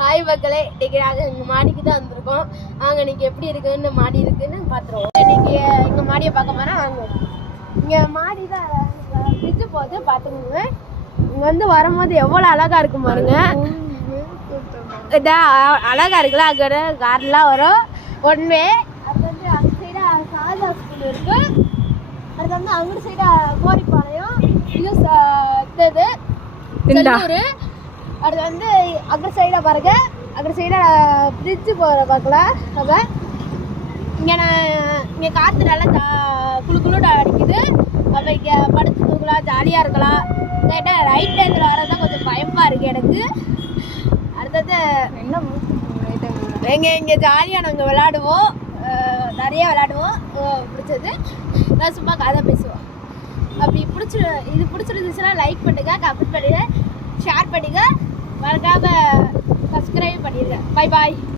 Hi மக்களே, இன்னைக்கு நாங்கள் எங்கள் மாடிக்கு தான் வந்திருக்கோம். நாங்கள் இன்னைக்கு எப்படி இருக்குன்னு மாடி இருக்குன்னு பார்த்துருவோம். இன்னைக்கு எங்கள் மாடியை பார்க்க போனால் வாங்க. இங்கே மாடி தான் ஃப்ரிட்ஜு போது பார்த்துக்கோங்க. இங்கே வந்து வரும்போது எவ்வளோ அழகாக இருக்கும் பாருங்க. இதான் அழகாக இருக்குல்ல, அங்கே கார்லாம் வரும் ஒன்வே. அது வந்து அந்த சைடாக சாரதா ஸ்கூல் இருக்குது. அது வந்து அங்கே சைடாக கோரிப்பாளையம், இது செல்லூர். அது வந்து அக்கறை சைடாக பாருங்க, அக்கறை சைடாக ஃப்ரிட்ஜு போகிற பார்க்கலாம். நம்ம இங்கே காற்று நல்லா குழுக்குழுன்னு அடிக்குது. அப்போ இங்கே படுத்து தூங்கலாம், ஜாலியாக இருக்கலாம். கேட்டால் ரைட் டைத்தில் வரதான் கொஞ்சம் பயமாக இருக்குது எனக்கு. அடுத்தது இங்கே ஜாலியாக நாங்கள் விளாடுவோம், நிறைய விளாடுவோம். பிடிச்சது நான் சும்மா கதை பேசுவோம். அப்படி இது பிடிச்சிருந்துச்சுன்னா லைக் பண்ணுங்க, கமெண்ட் பண்ணுங்க, ஷேர் பண்ணுங்க, மறக்காம சப்ஸ்கிரைப் பண்ணிடுங்க. Bye bye.